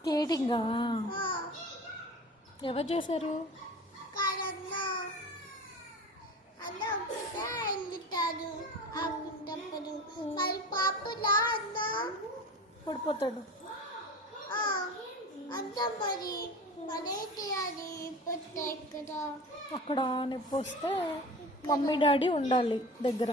స్కేటింగా ఎవరు చేశారు? పడిపోతాడు. అక్కడ నొప్పి వస్తే మమ్మీ డాడీ ఉండాలి దగ్గర.